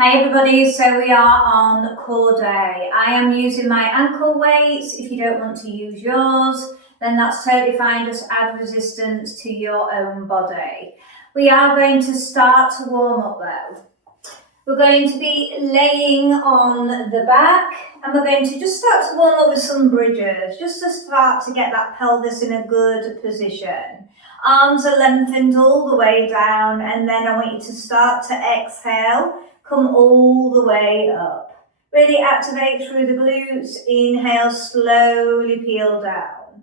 Hi everybody, so we are on core day. I am using my ankle weights. If you don't want to use yours, then that's totally fine. Just add resistance to your own body. We are going to start to warm up though. We're going to be laying on the back and we're going to just start to warm up with some bridges, just to start to get that pelvis in a good position. Arms are lengthened all the way down, and then I want you to start to exhale. Come all the way up. Really activate through the glutes. Inhale, slowly peel down.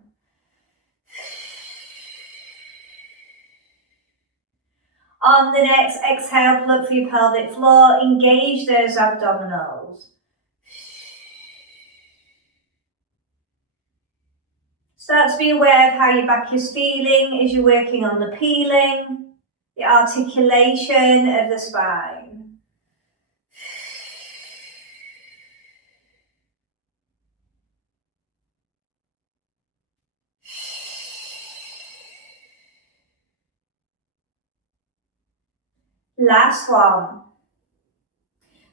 On the next exhale, plug for your pelvic floor. Engage those abdominals. Start to be aware of how your back is feeling as you're working on the peeling, the articulation of the spine. Last one.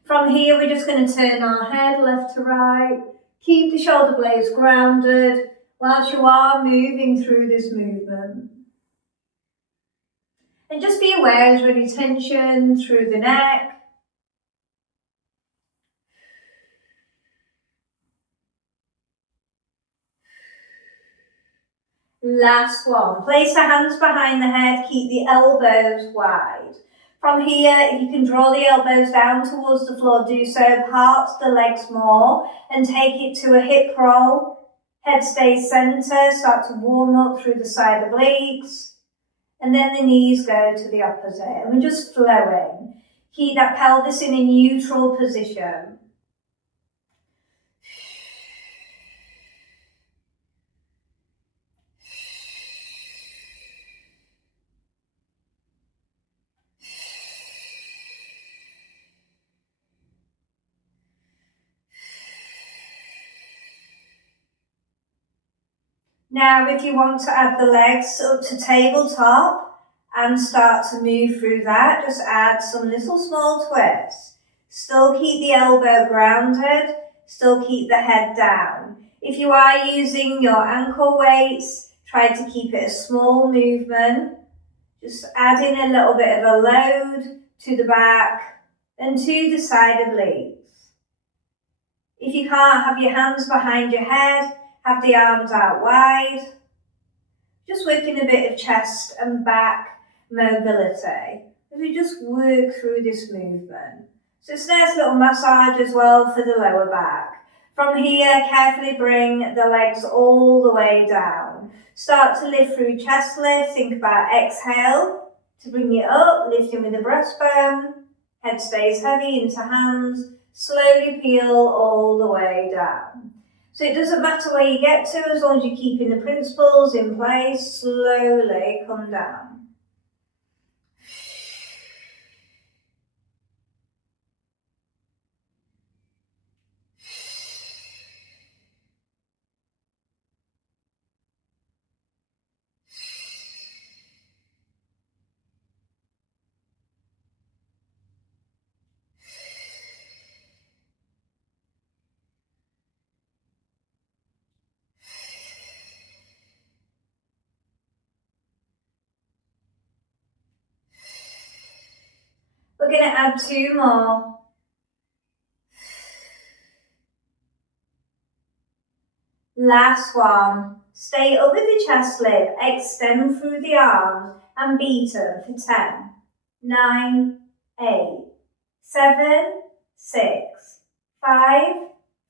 From here, we're just going to turn our head left to right. Keep the shoulder blades grounded whilst you are moving through this movement. And just be aware of any tension through the neck. Last one. Place the hands behind the head. Keep the elbows wide. From here, if you can draw the elbows down towards the floor, do so. Part the legs more and take it to a hip roll. Head stays centre. Start to warm up through the side obliques. And then the knees go to the opposite. And we're just flowing. Keep that pelvis in a neutral position. Now, if you want to add the legs up to tabletop and start to move through that, just add some little small twists. Still keep the elbow grounded, still keep the head down. If you are using your ankle weights, try to keep it a small movement. Just add in a little bit of a load to the back and to the side obliques. If you can't have your hands behind your head, have the arms out wide. Just working a bit of chest and back mobility as we just work through this movement. So it's a nice little massage as well for the lower back. From here, carefully bring the legs all the way down. Start to lift through chest lift. Think about exhale to bring it up, lifting with the breastbone. Head stays heavy into hands. Slowly peel all the way down. So it doesn't matter where you get to, as long as you're keeping the principles in place, slowly come down. We're going to add 2 more. Last one. Stay up with the chest lift, extend through the arms and beat them for 10, 9, 8, 7, 6, 5,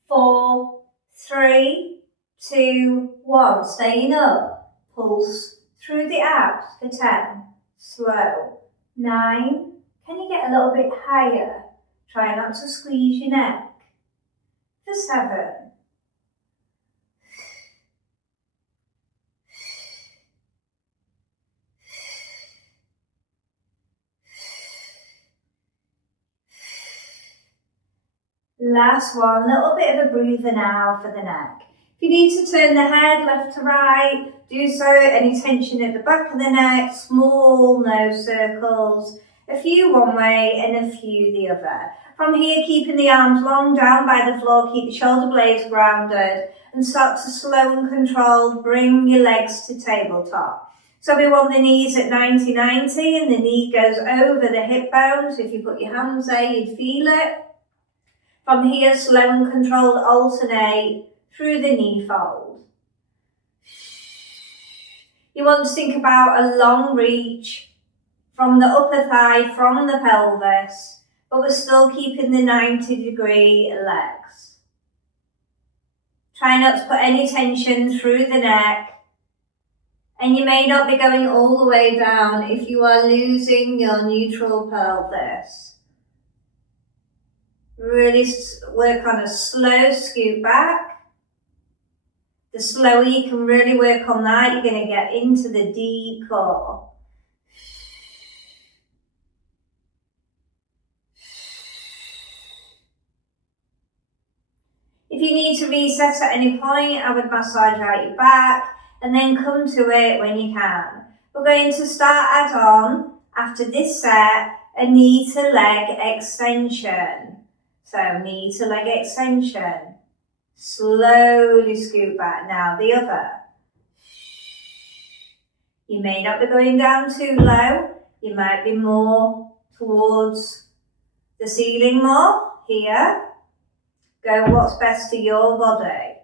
4, 3, 2, 1. Staying up. Pulse through the abs for 10. Slow. 9. Can you get a little bit higher? Try not to squeeze your neck. For 7. Last one, little bit of a breather now for the neck. If you need to turn the head left to right, do so. Any tension at the back of the neck, small nose circles. A few one way and a few the other. From here, keeping the arms long down by the floor, keep the shoulder blades grounded and start to slow and controlled, bring your legs to tabletop. So we want the knees at 90-90 and the knee goes over the hip bone. So if you put your hands there, you'd feel it. From here, slow and controlled, alternate through the knee fold. You want to think about a long reach from the upper thigh, from the pelvis, but we're still keeping the 90-degree legs. Try not to put any tension through the neck. And you may not be going all the way down if you are losing your neutral pelvis. Really work on a slow scoot back. The slower you can really work on that, you're going to get into the deep core. If you need to reset at any point, I would massage out your back and then come to it when you can. We're going to start add on, after this set, a knee to leg extension. So knee to leg extension. Slowly scoot back. Now the other. You may not be going down too low. You might be more towards the ceiling more. Here. Go what's best for your body.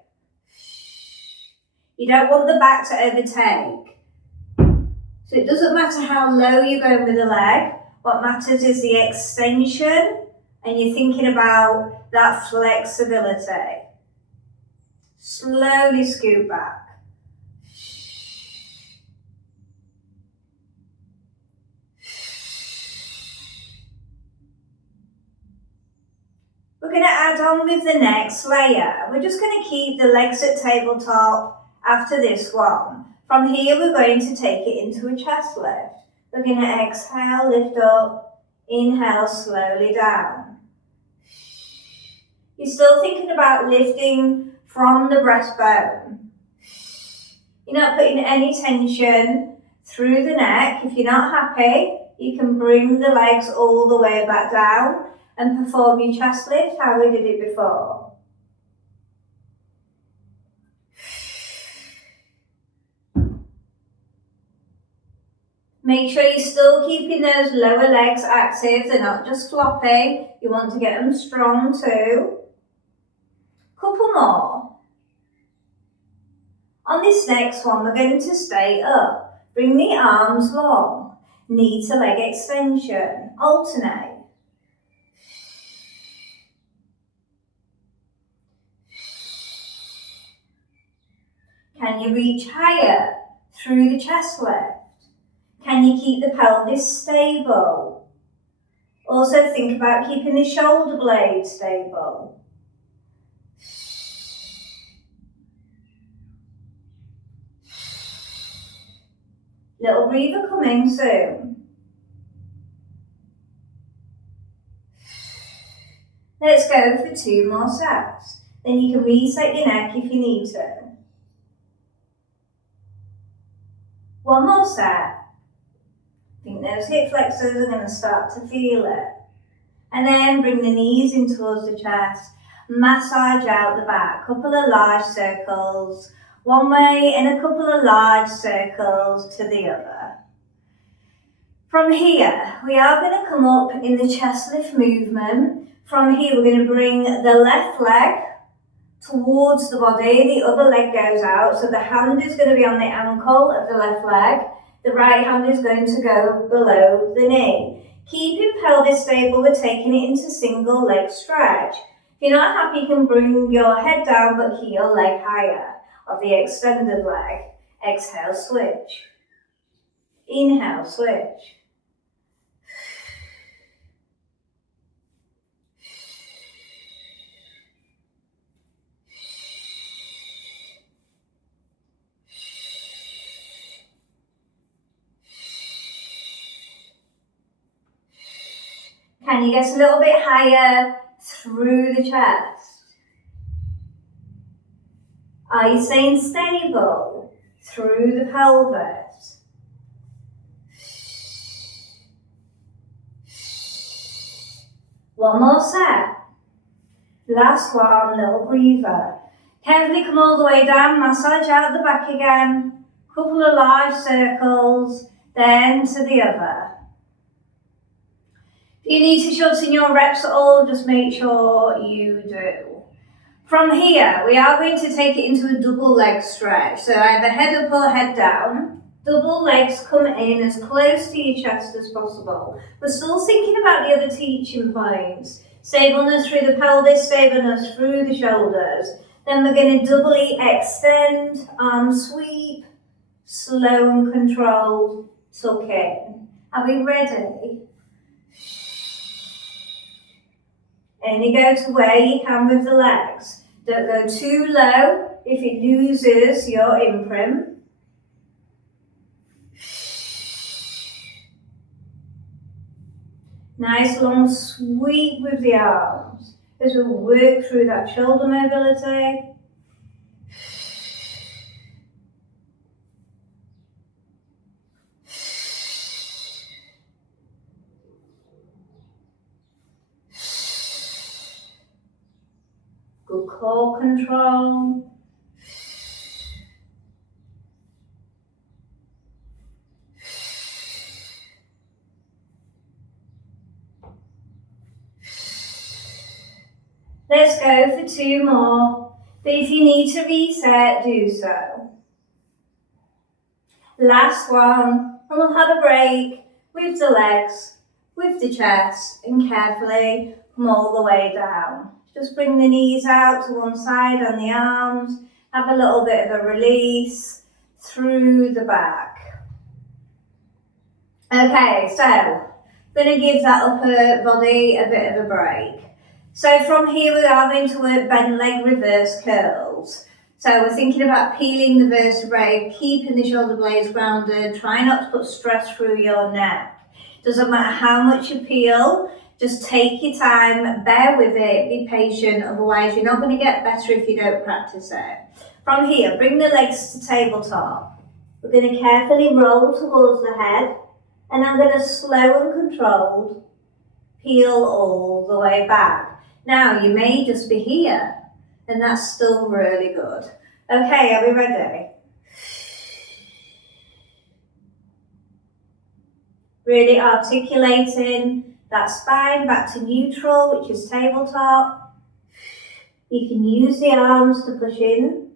You don't want the back to overtake. So it doesn't matter how low you're going with the leg. What matters is the extension and you're thinking about that flexibility. Slowly scoot back. We're going to add on with the next layer. We're just going to keep the legs at tabletop after this one. From here, we're going to take it into a chest lift. We're going to exhale, lift up, inhale, slowly down. You're still thinking about lifting from the breastbone. You're not putting any tension through the neck. If you're not happy, you can bring the legs all the way back down and perform your chest lift how we did it before. Make sure you're still keeping those lower legs active. They're not just floppy. You want to get them strong too. Couple more. On this next one, we're going to stay up. Bring the arms long. Knee to leg extension. Alternate. Can you reach higher through the chest lift? Can you keep the pelvis stable? Also think about keeping the shoulder blades stable. Little breather coming soon. Let's go for 2 more sets. Then you can reset your neck if you need to. 1 more set. I think those hip flexors are going to start to feel it. And then bring the knees in towards the chest. Massage out the back. Couple of large circles one way and a couple of large circles to the other. From here, we are going to come up in the chest lift movement. From here, we're going to bring the left leg towards the body. The other leg goes out. So the hand is going to be on the ankle of the left leg. The right hand is going to go below the knee. Keeping pelvis stable, we're taking it into single leg stretch. If you're not happy, you can bring your head down but keep your leg higher of the extended leg. Exhale, switch. Inhale, switch. Can you get a little bit higher through the chest? Are you staying stable through the pelvis? One more set. Last one, little breather. Carefully come all the way down, massage out the back again. Couple of large circles, then to the other. If you need to shorten your reps at all, just make sure you do. From here, we are going to take it into a double leg stretch. So either head up or head down. Double legs come in as close to your chest as possible. We're still thinking about the other teaching points. Stableness through the pelvis, stableness through the shoulders. Then we're going to doubly extend, arm sweep, slow and controlled, tuck in. Are we ready? Only go to where you can with the legs. Don't go too low if it loses your imprint. Nice long sweep with the arms as we work through that shoulder mobility. Good core control. Let's go for 2 more, but if you need to reset, do so. Last one, and we'll have a break with the legs, with the chest, and carefully come all the way down. Just bring the knees out to one side and the arms, have a little bit of a release through the back. Okay, so I'm going to give that upper body a bit of a break. So from here we are going to work bent leg reverse curls. So we're thinking about peeling the vertebrae, keeping the shoulder blades grounded, try not to put stress through your neck. Doesn't matter how much you peel, just take your time, bear with it, be patient, otherwise you're not going to get better if you don't practice it. From here, bring the legs to tabletop. We're going to carefully roll towards the head, and I'm going to slow and controlled peel all the way back. Now, you may just be here, and that's still really good. Okay, are we ready? Really articulating that spine back to neutral, which is tabletop. You can use the arms to push in.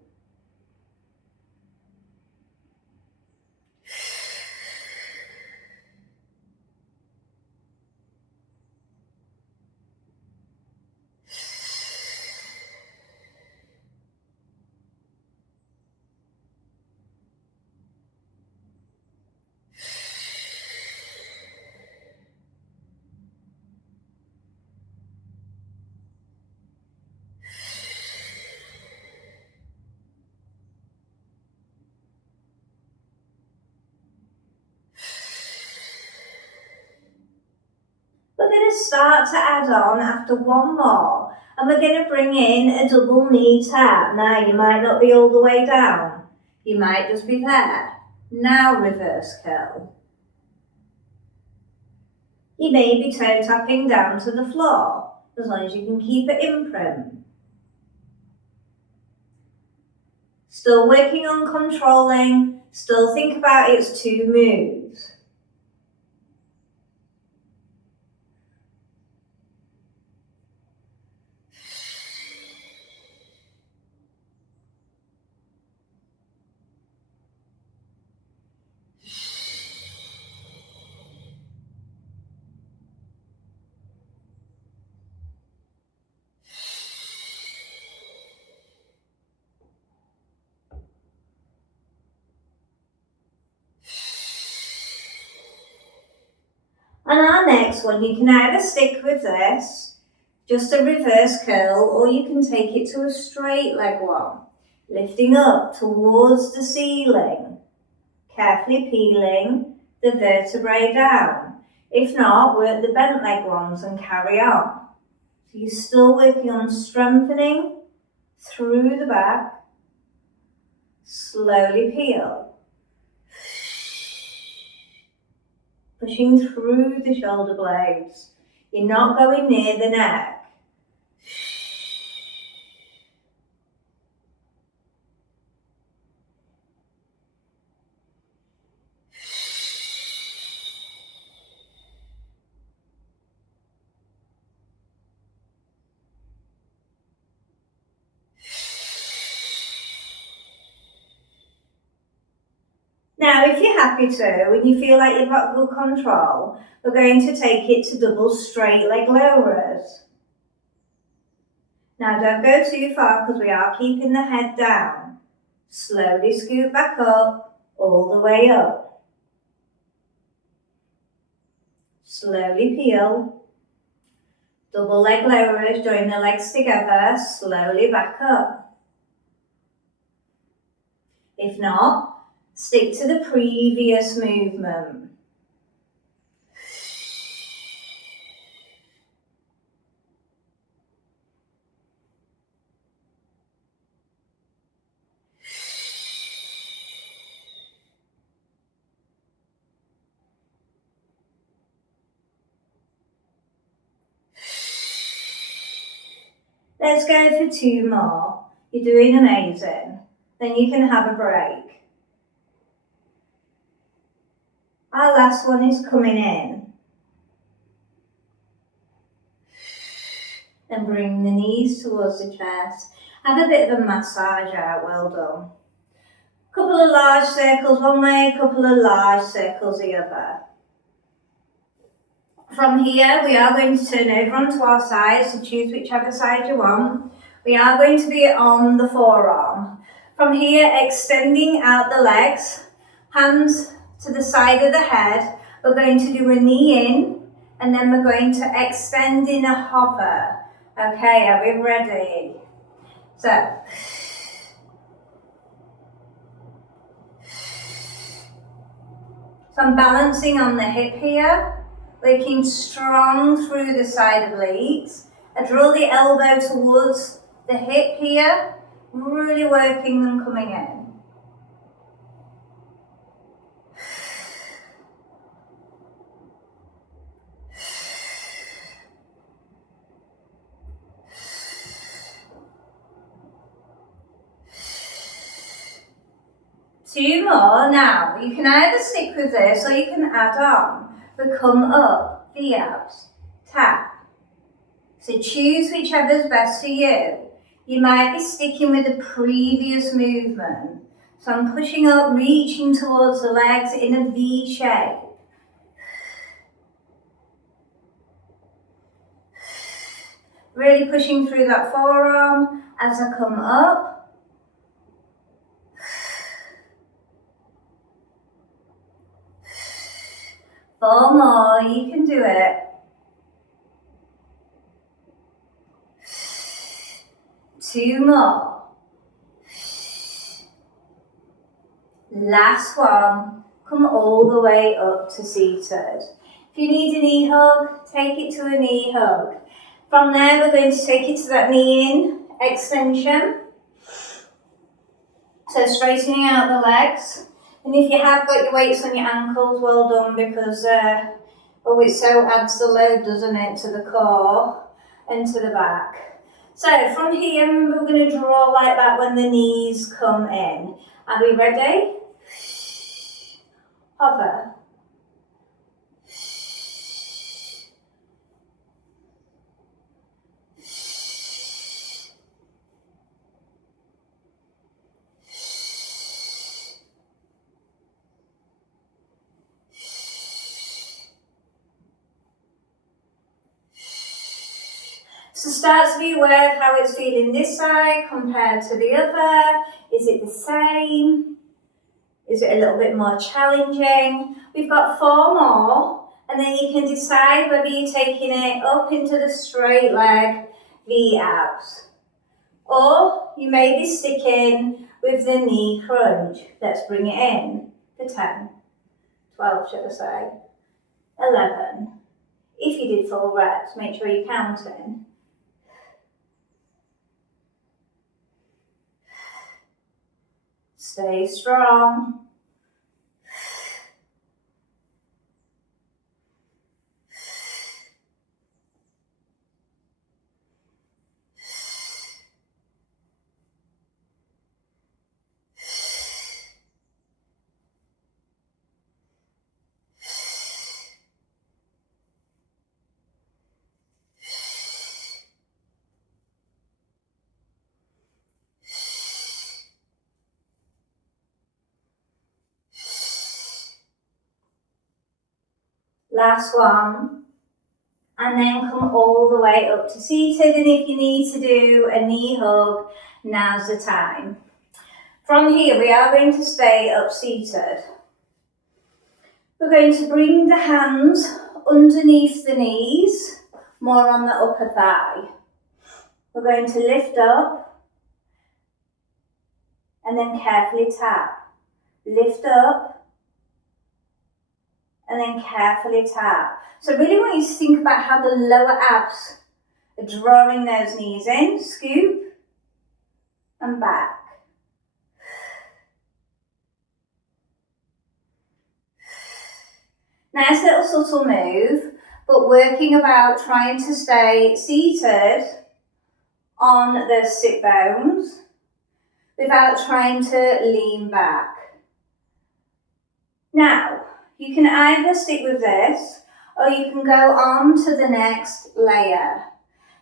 We're going to start to add on after 1 more, and we're going to bring in a double knee tap. Now, you might not be all the way down. You might just be there. Now, reverse curl. You may be toe tapping down to the floor, as long as you can keep it imprint. Still working on controlling, still think about it's 2 moves. And our next one, you can either stick with this, just a reverse curl, or you can take it to a straight leg one, lifting up towards the ceiling, carefully peeling the vertebrae down. If not, work the bent leg ones and carry on. So you're still working on strengthening through the back, slowly peel. Pushing through the shoulder blades. You're not going near the neck. Now, if you're happy to, when you feel like you've got good control, we're going to take it to double straight leg lowers. Now, don't go too far because we are keeping the head down. Slowly scoot back up, all the way up. Slowly peel. Double leg lowers, join the legs together, slowly back up. If not, stick to the previous movement. Let's go for 2 more. You're doing amazing. Then you can have a break. Our last one is coming in. And bring the knees towards the chest. Have a bit of a massage out, well done. Couple of large circles one way, couple of large circles the other. From here, we are going to turn over onto our side, so choose whichever side you want. We are going to be on the forearm. From here, extending out the legs, hands to the side of the head. We're going to do a knee in, and then we're going to extend in a hover. Okay, are we ready? So, I'm balancing on the hip here, working strong through the side obliques. I draw the elbow towards the hip here, really working them coming in. Two more. Now, you can either stick with this or you can add on. But come up, the abs, tap. So choose whichever's best for you. You might be sticking with the previous movement. So I'm pushing up, reaching towards the legs in a V shape. Really pushing through that forearm as I come up. Four more, you can do it. Two more. Last one. Come all the way up to seated. If you need a knee hug, take it to a knee hug. From there, we're going to take it to that knee in extension. So straightening out the legs. And if you have got your weights on your ankles, well done, because it so adds the load, doesn't it, to the core and to the back. So from here, remember, we're going to draw like that when the knees come in. Are we ready? Hover. So start to be aware of how it's feeling this side compared to the other. Is it the same? Is it a little bit more challenging? We've got 4 more, and then you can decide whether you're taking it up into the straight leg, V abs. Or you may be sticking with the knee crunch. Let's bring it in for 10, 12 should I say, 11. If you did full reps, make sure you're counting. Stay strong. Last one. And then come all the way up to seated. And if you need to do a knee hug, now's the time. From here, we are going to stay up seated. We're going to bring the hands underneath the knees, more on the upper thigh. We're going to lift up and then carefully tap. Lift up and then carefully tap. So I really want you to think about how the lower abs are drawing those knees in. Scoop and back. Nice little subtle move, but working about trying to stay seated on the sit bones without trying to lean back. Now, you can either stick with this or you can go on to the next layer.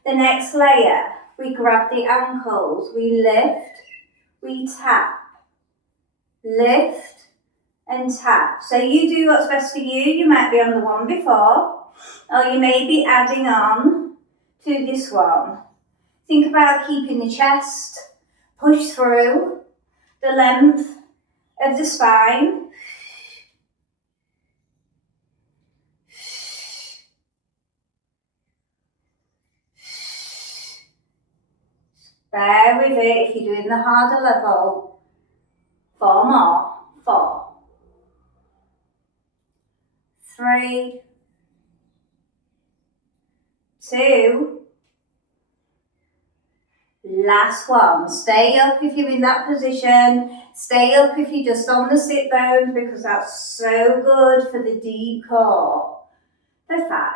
The next layer, we grab the ankles, we lift, we tap, lift and tap. So you do what's best for you. You might be on the one before, or you may be adding on to this one. Think about keeping the chest pushed through the length of the spine. Bear with it if you're doing the harder level. 4 more. 4. 3, 2, last one. Stay up if you're in that position. Stay up if you're just on the sit bones, because that's so good for the deep core. For 5,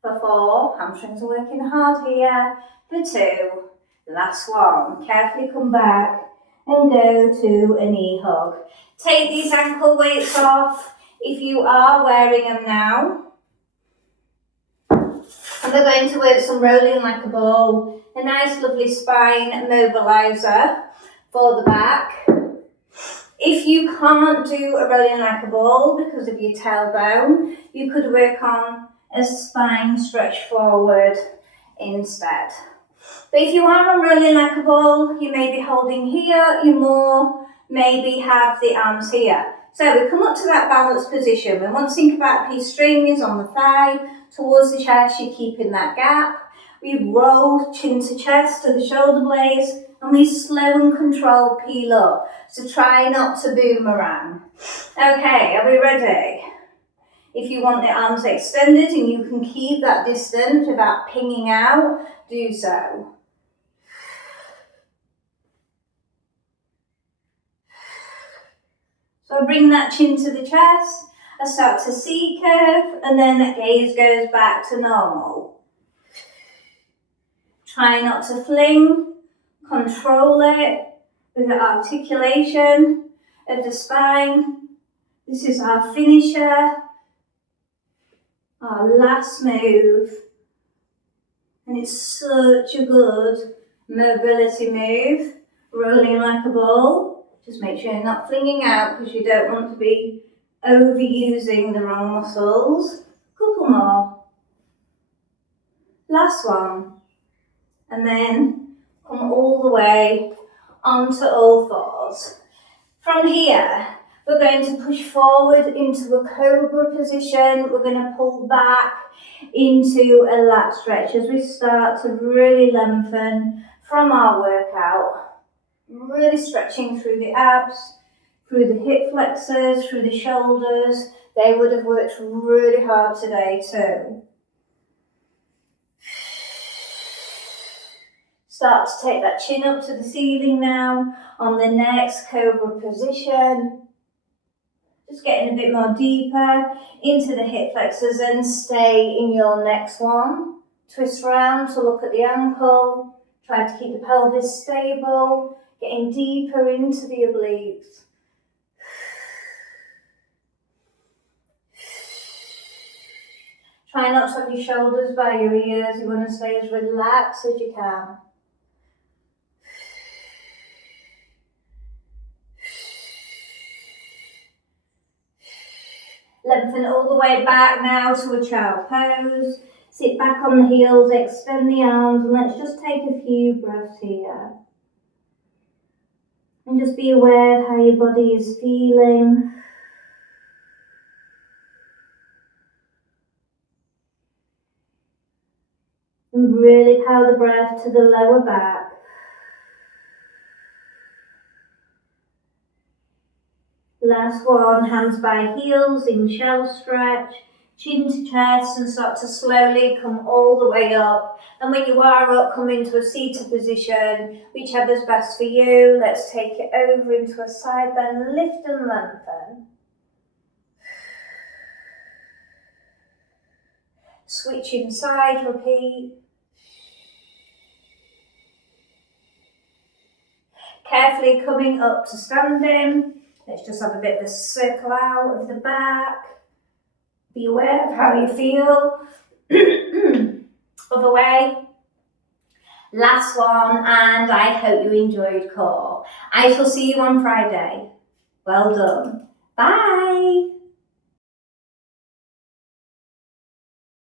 for 4, hamstrings are working hard here. For 2, last one. Carefully come back and go to a knee hug. Take these ankle weights off if you are wearing them now. And we're going to work some rolling like a ball, a nice lovely spine mobiliser for the back. If you can't do a rolling like a ball because of your tailbone, you could work on a spine stretch forward instead. But if you are on rolling like a ball, you may be holding here, you more maybe have the arms here. So we come up to that balanced position. We want to think about a piece of string is on the thigh, towards the chest, you're keeping that gap. We roll chin to chest to the shoulder blades, and we slow and control peel up. So try not to boomerang. Okay, are we ready? If you want the arms extended and you can keep that distance without pinging out, do so. So I bring that chin to the chest, I start to C-curve, and then the gaze goes back to normal. Try not to fling, control it with the articulation of the spine. This is our finisher, our last move, and it's such a good mobility move, rolling like a ball. Just make sure you're not flinging out because you don't want to be overusing the wrong muscles. Couple more. Last one. And then come all the way onto all fours. From here, we're going to push forward into a cobra position. We're going to pull back into a lat stretch as we start to really lengthen from our workout. Really stretching through the abs, through the hip flexors, through the shoulders. They would have worked really hard today too. Start to take that chin up to the ceiling now on the next cobra position. Just getting a bit more deeper into the hip flexors and stay in your next one. Twist round to look at the ankle. Try to keep the pelvis stable. Getting deeper into the obliques. Try not to have your shoulders by your ears. You want to stay as relaxed as you can. Lengthen all the way back now to a child pose. Sit back on the heels, extend the arms, and let's just take a few breaths here. And just be aware of how your body is feeling. And really power the breath to the lower back. Last one, hands by heels in shell stretch, chin to chest, and start to slowly come all the way up. And when you are up, come into a seated position, whichever's best for you. Let's take it over into a side bend, lift and lengthen. Switch inside, repeat. Carefully coming up to standing. Let's just have a bit of a circle out of the back. Be aware of how you feel. Other way. Last one, and I hope you enjoyed core. I shall see you on Friday. Well done. Bye.